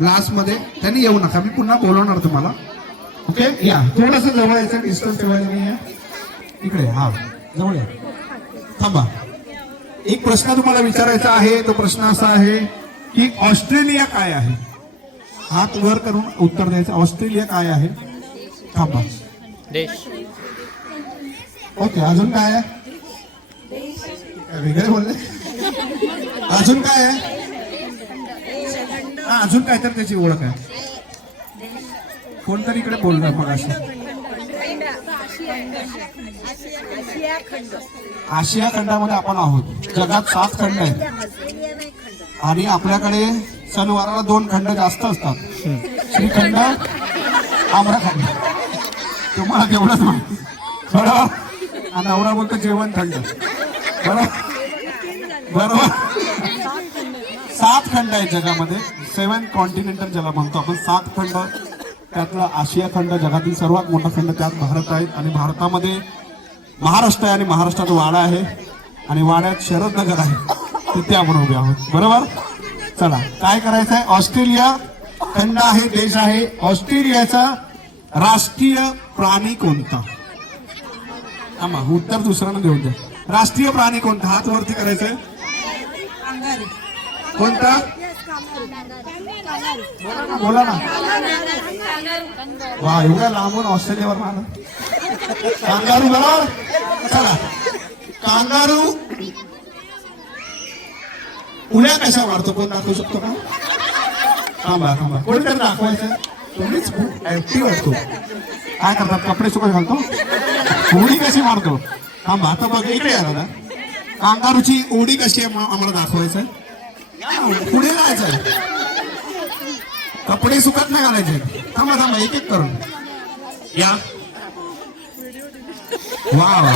लास्टमध्ये त्यांनी येऊ नका मी पुन्हा बोलवणार तुम्हाला. ओके या. थोडस जवळ यायचं डिस्टन्स ठेवायला नाही या इकडे हा. जवळ या. थांबा. एक प्रश्न तुम्हाला विचारायचा आहे तो प्रश्न असा आहे की ऑस्ट्रेलिया काय आहे? हात वर करून उत्तर द्यायचं. ऑस्ट्रेलिया काय आहे? थांबा. देश. ओके अजून काय आहे? वेगळे बोलले. अजून काय आहे? हा अजून काय तर त्याची ओळख आहे. कोणतरी इकडे बोलणार मग अशी. आशिया खंडामध्ये आपण आहोत. जगात सात खंड आहेत. आणि आपल्याकडे सणवाराला दोन खंड जास्त असतात. श्रीखंड आम्रखंड. तुम्हाला तेवढंच माहिती. बरोबर आणि नवरा बोलतो जेवण थंड. बरोबर बरोबर? सात खंड आहेत जगामध्ये सेवन कॉन्टिनेंटल ज्याला म्हणतो आपण. सात खंड. त्यातला आशिया खंड जगातील सर्वात मोठा खंड त्यात भारत आहे. आणि भारतामध्ये महाराष्ट्र आहे आणि महाराष्ट्रात वाडा आहे. आणि वाड्यात शरदनगर आहे. तिथे आपण उभे आहोत. बरोबर? चला. काय करायचं आहे? ऑस्ट्रेलिया खंड आहे देश आहे. ऑस्ट्रेलियाचा राष्ट्रीय प्राणी कोणता? आम्हा उत्तर दुसऱ्यांना देऊन द्या. राष्ट्रीय प्राणी कोणता? हात वरती करायचंय. कोणता? बोला ना. वा एवढ्या लांबून ऑस्ट्रेलियावर आलं कांगारू बरोबर चला. कांगारू. उड्या कशा मारतो? कोण दाखवू शकतो का? थांबा थांबा. कोणीतरी दाखवायचं? तुम्हीच खूप ऍक्टिव्ह असतो काय करतात? कपडे सुकत घालतो? उडी कशी मारतो? थांबा आता बघ इकडे या दादा. कांगारूची उडी कशी आहे? आम्हाला दाखवायचं पुढे जायचंय कपडे सुकत नाही घालायचे. थांबा थांबा एक एक करून. या. वा वा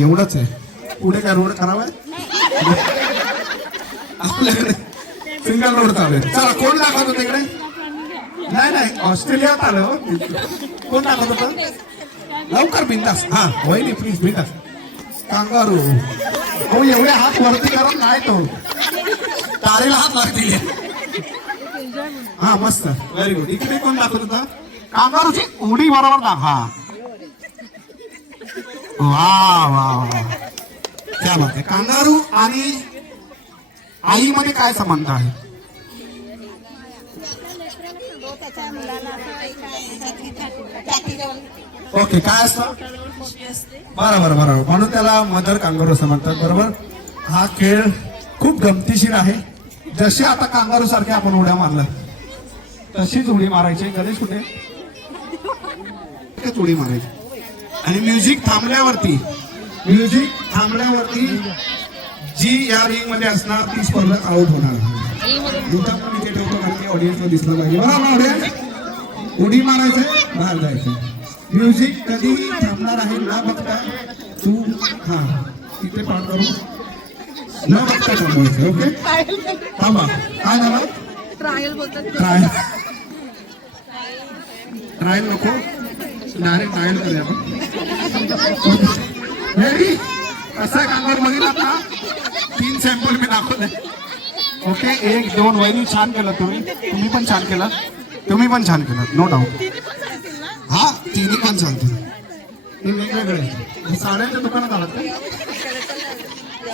एवढंच आहे. पुढे काय रोड खराब आहे आपल्याकडे सिंगल रोड चालू आहे. चला कोण दाखवत होतं इकडे? नाही नाही ऑस्ट्रेलियात आलं हो. कोण दाखवत होतं? लवकर बिंदास. हा वहिनी प्लीज बिंदास. कांगारू. हो एवढे हात वरती करून नाही तो. तारेला हात लागतील. हा मस्त. व्हेरी गुड इकडे कोण दाखवत होता? कांगारूची उडी बरोबर दाख हा. वा वा वा. क्या बात कांगारू आणि आईमध्ये काय संबंध आहे? ओके काय असतं? बरं बरं बरोबर म्हणून त्याला मदर कांगारू असं म्हणतात बरोबर? हा खेळ खूप गमतीशीर आहे. जसे आता कांगारू सारखे आपण उड्या मारल्या तशीच उडी मारायची. गणेश कुठे? उडी मारायची. आणि म्युझिक थांबल्यावरती म्युझिक थांबल्यावरती जी या रिंगमध्ये असणार ती स्पर्धक आउट होणार. इथं पण इथे ठेवतो कारण की ऑडियन्सला दिसलं पाहिजे. बरोबर ऑडियन्स उडी मारायचं बाहेर जायचं म्युझिक कधी थांबणार आहे ना बघता तू हा तिथे पाठ करू. न बघता थांबवायचं ओके? थांबा. काय झालं ट्रायल बोलतात ट्रायल. ट्रायल नको. डायरेक्ट ट्रायल करूया आपण. कसा आहे कांगार बघितला का? तीन सॅम्पल मी दाखवले ओके? एक दोन. वहिनी छान केलं तुम्ही. तुम्ही पण छान केलं. तुम्ही पण छान केलं. नो डाऊट हा तिन्ही पण हे वेगवेगळे. साड्यांच्या दुकानात आलात का?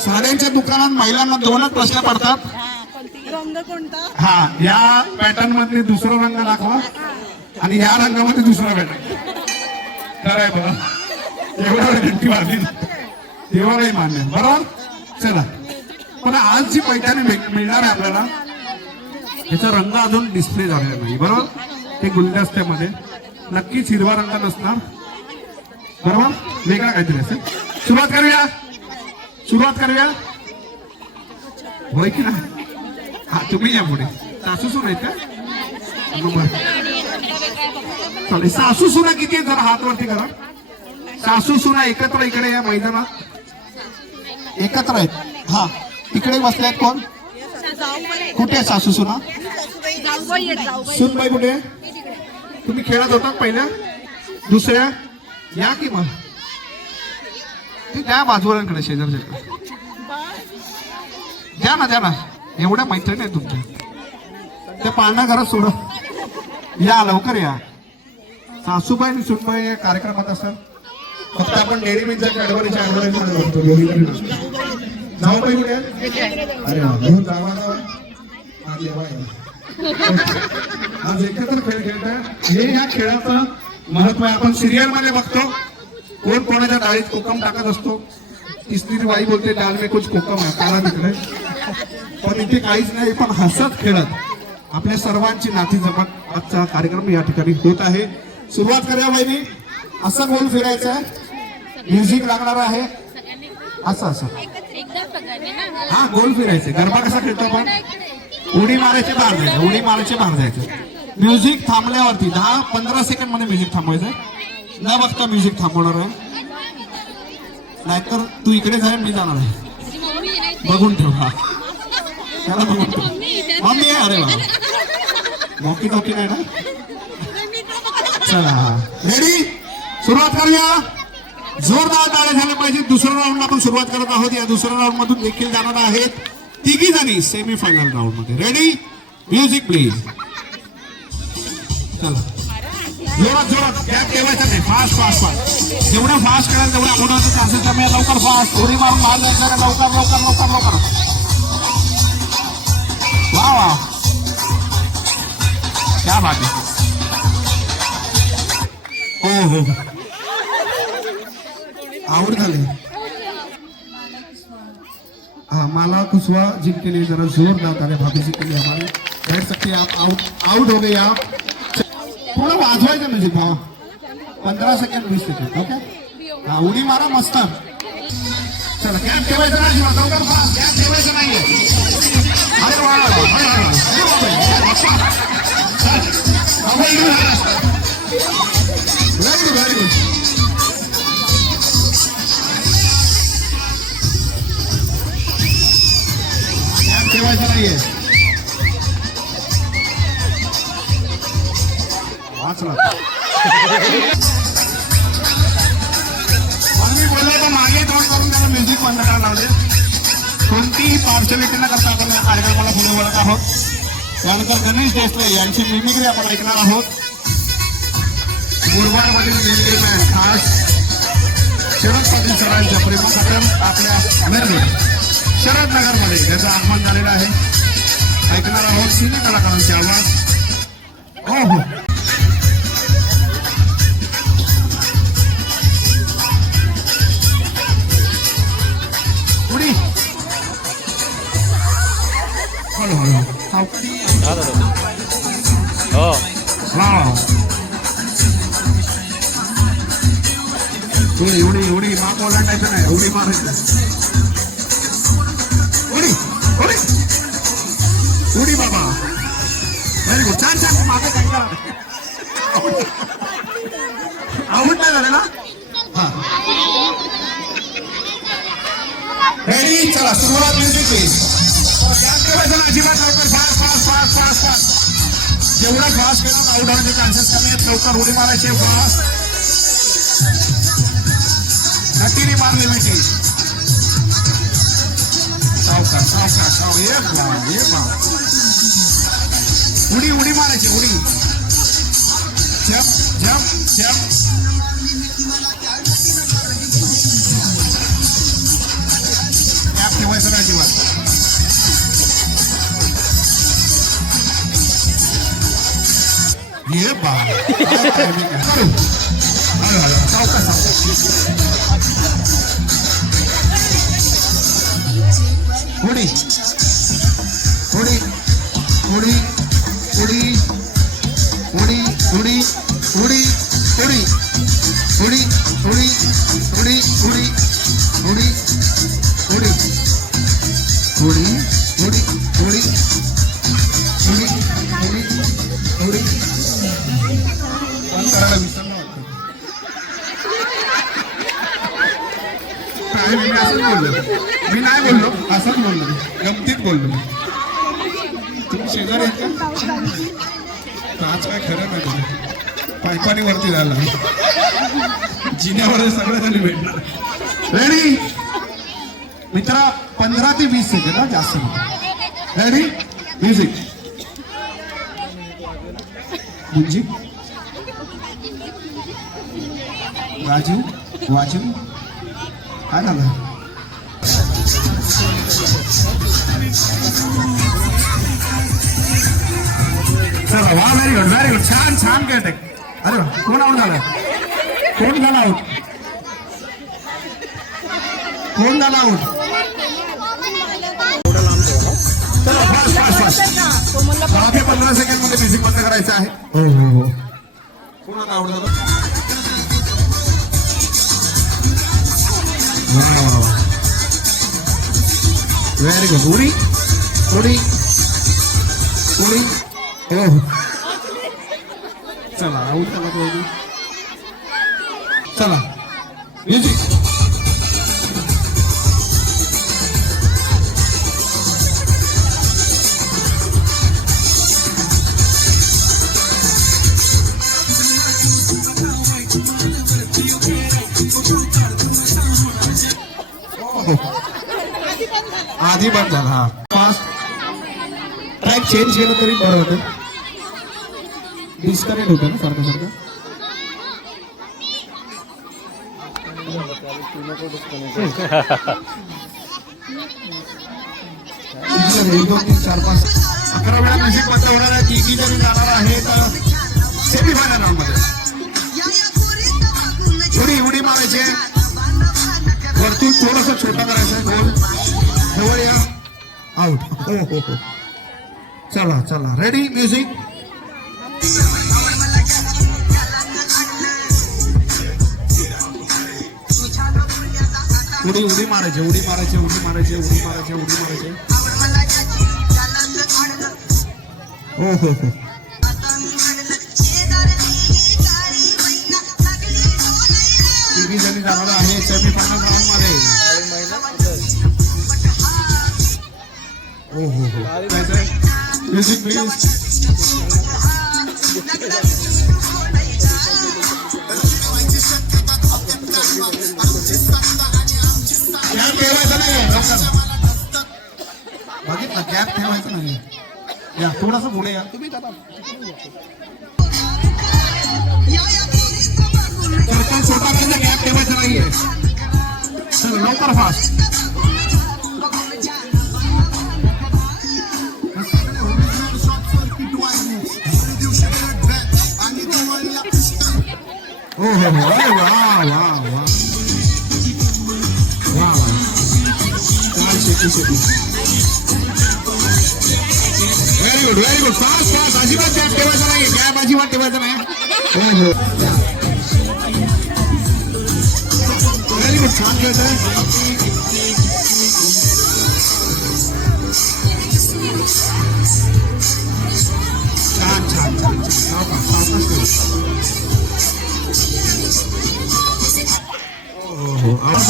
साड्यांच्या दुकानात महिलांना दोनच प्रश्न पडतात. रंग कोणता? हा या पॅटर्नमध्ये दुसरा रंग दाखवा. आणि या रंगामध्ये दुसरा पॅटर्न खरंय बघा. एवढं घंटी वाजली. तेव्हा नाही मान्य बरोबर? चला. पण आज जी पैठणी मिळ- मिळणार आहे आपल्याला याचा रंग अजून डिस्प्ले झालेला नाही. बरोबर? ते गुलदस्त्यामध्ये. नक्कीच हिरवा रंग नसणार. बरोबर? वेगळा काहीतरी असेल. सुरुवात करूया. सुरुवात करूया? होय की नाही? हा तुम्ही या पुढे. सासू सुना आहेत का? बरोबर. चालेल. सासू सुना किती आहेत? जरा हात वरती करा. सासू सुना एकत्र इकडे या मैदानात. एकत्र आहेत. हा इकडे बसले आहेत कोण? कुठे आहे सासू सुना सुनबाई कुठे? तुम्ही खेळत होता पहिल्या? दुसऱ्या? या की मग? ते त्या बाजूवाल्यांकडे शेजारच्या द्या ना द्या ना. एवढ्या मैत्रिणी आहेत तुमच्या. ते पाळणा घरात सोड. या लवकर या. सासूबाई आणि सुनबाई या कार्यक्रमात असतात. फक्त आपण डेअरी मिल्कच्या कॅडबरीच्या ऍडव्हर्टाईजमेंट बघतो जाऊ बाई कुठे? अरे वा जावा आज एकत्र खेळ खेळताय. हे या खेळाचं महत्त्व आहे. आपण सिरियलमध्ये बघतो. कोण कोणाच्या डाळीत कोकम टाकत असतो? तिसरी बाई बोलते डाल मी कुछ कोकम आहे काला तिकडे पण इथे काहीच नाही पण हसत खेळत. आपल्या सर्वांची नाती जमत आजचा कार्यक्रम या ठिकाणी होत आहे. सुरुवात करूया बाईनी असं गोल फिरायचं आहे. म्युझिक लागणार आहे. असं असं. हा गोल फिरायचे. गरबा कसा खेळतो आपण? उडी मारायचे बाहेर जायचं. उडी मारायचे बाहेर जायचं. म्युझिक थांबल्यावरती दहा पंधरा सेकंडमध्ये म्युझिक थांबवायचं न बघता म्युझिक थांबवणार आहे. नाहीतर तू इकडे जाय मी जाणार आहे. बघून ठेव हा. त्याला बघून ठेव. मम्मी आहे अरे वा. मॉकी टॉकी नाही ना? चला रेडी सुरुवात करूया. जोरदार टाळे झाले पाहिजे दुसऱ्या राऊंडला आपण सुरुवात करत आहोत. या दुसऱ्या राऊंड मधून देखील जाणार आहेत तिघी जणी सेमी फायनल राऊंडमध्ये. रेडी म्युझिक प्लीज चला. जोरात जोरात. गॅप ठेवायचा नाही फास्ट फास्ट फास्ट जेवढं फास्ट तेवढं लवकर फास्ट थोडी मारून बाहेर जायचं लवकर लवकर लवकर लवकर. वा वा. क्या हो हो. आवड हाँ माला कुशवा जिनके लिए जरा जोरदार तारे भाभी जी के लिए हमारे बैठ सकते हैं आप आउट आउट हो गए आप. थोडं वाजवायचं म्युझिक भाव पंधरा सेकंड वीस सेकंड ओके हा उडी मारा मस्त. चला गॅप ठेवायचं नाही शिवा, लवकर गॅप ठेवायचं नाही अरे वा वा, वा, वा, वा. अरे वाचला मी तर मागे तोंड करून त्याला म्युझिक बंद करायला लावले. कोणतीही पार्शलिटी न करता आपण या कार्यक्रमाला पुढे वळत आहोत. त्यानंतर गणेश देसले यांची मिमिक्री आपण ऐकणार आहोत. गुरुवारमधील मिमिक्री मॅन खास शरद पाटील सरांच्या प्रेमासाठी आपल्या अमेरिकेत शरद नगरमध्ये त्याचं आगमन झालेलं आहे. ऐकणार आहोत सिने कलाकारांचे आवाज. हो हो. उडी मारायचं उडी उडी. उडी बाबा. व्हेरी गुड छान छान मागे सांगा करा नाही झाले ना हा. रेडी चला सुरुवात म्युझिक प्लीज अजिबात लवकर fast fast fast fast fast जेवढा फास्ट केला आउट होण्याचे चान्सेस कमी आहेत लवकर उडी मारायचे फास्ट हत्तीने बांधलेलं की सावकार सावकार साव एक भाव एक भाव उडी उडी मारायची उडी जप जप जप ठेवायचं नाही जीवन ये बा सावकार सावकार उडी उडी उडी उडी उडी फोन करायला विसरलो वाटतं. काय मी असंच बोललो मी नाही बोललो असंच बोललो गमतीत बोललो तुम्ही शेजारी आहेत का आज काय खरं नाही तुझं पायपानी वरती झाला जिन्यावर सगळं झाली भेटणार रेडी मित्रा, पंधरा ते वीस सेकंड हा, जास्त रेडी म्युझिक मुंजी. राजू वाजू काय झालं चला, वा व्हेरी गुड व्हेरी गुड छान छान खेळते. अरे कोण आऊट झालं? कोण झाला आऊट कोण झाला आऊट चला फास्ट फास्ट पंधरा सेकंडमध्ये म्युझिक बंद करायचं आहे. हो हो हो. वा व्हेरी गुड उडी. उडी. उडी. हो. चला आऊट चला. म्युझिक आधी बंद झाला. हा फास्ट ट्रॅक चेंज केलं तरी बरं होतं. डिस्कनेक्ट होतं ना सारखं सारखं. एक दोन तीन चार पाच अकरा वेळा नशीब बंद होणार आहे. तिघी जरी जाणार आहे तर सेमीफायनल राऊंड हो हो हो चला चला. रेडी म्युझिक उडी उडी मारायचे उडी मारायचे उडी मारायचे उडी मारायचे उडी मारायचे. हो हो हो तिघी जणी जाणार आहे semifinal round music please gap ठेवायचा नाही बघितलं गॅप ठेवायचं नाही या थोडस पुढे या तुम्ही छोटा गॅप ठेवायचा नाहीये. लवकर fast very good very good fast fast अजिबात गॅप ठेवायचा नाही गॅप अजिबात ठेवायचा नाही व्हेरी गुड छान खेळत छान छान छान छान सावकाश सावकाश खेळ. हो हो आवाज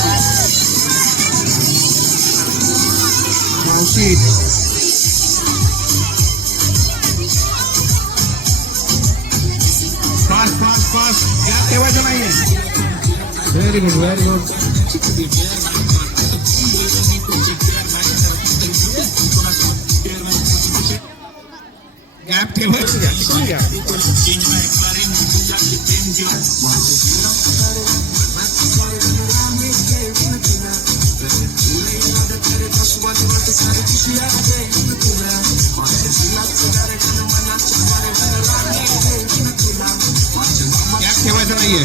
मावशी फास्ट फास्ट फास्ट गॅप ठेवायचं नाहीये very good very good gap ठेवायचं ठेवायचं नाहीये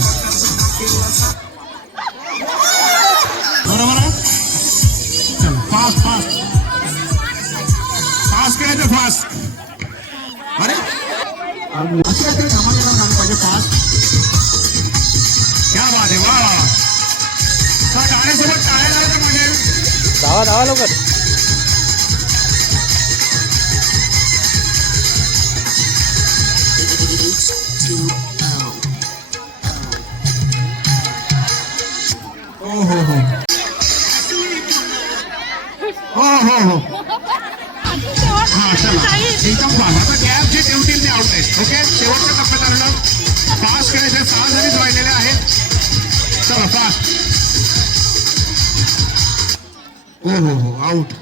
बरोबर आहे फास्ट फास्ट फास्ट करायचं फास्ट अरे असे काहीतरी कामाला झालं पाहिजे फास्ट क्या बात आहे वा वा तर गाण्यासोबत टाळ्या झाल्या तर म्हणजे धावा धावा लवकर हो। हो हो। हो हो हो हा चला एकदम फास्ट आता गॅप जे ठेवतील ते आउट आहेत ओके? शेवटच्या टप्प्यात आलेलं पास करायचं सहा जणीच राहिलेले आहेत. चला फास्ट हो हो हो आऊट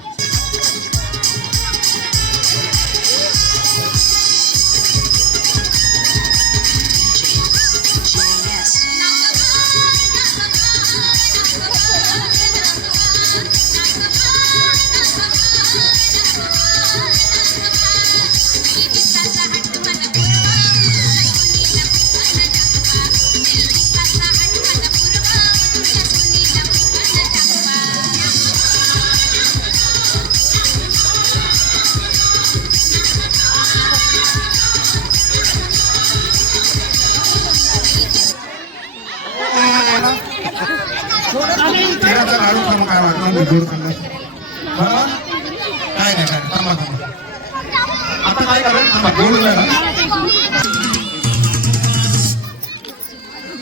आता काय करेल थांबा गोड झाला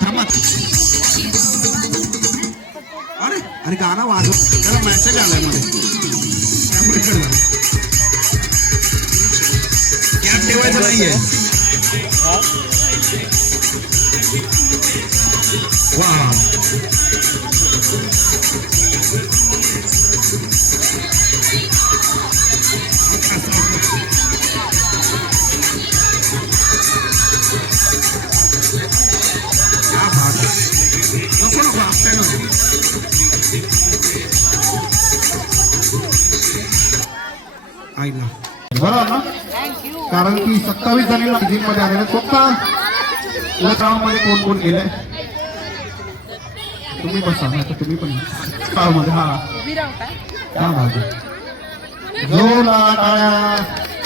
थांबा अरे अरे गाणं वाजव त्याला मेसेज आलायमध्ये त्यामुळे कळलं यात ठेवायचं नाहीये वा बरोबर ना? कारण की सत्तावीस जणींना जिममध्ये आलेले फक्त राऊंडमध्ये कोण कोण गेले? तुम्ही बसा तर तुम्ही पण मध्ये हा. काय? आहे जोरदार टाळ्या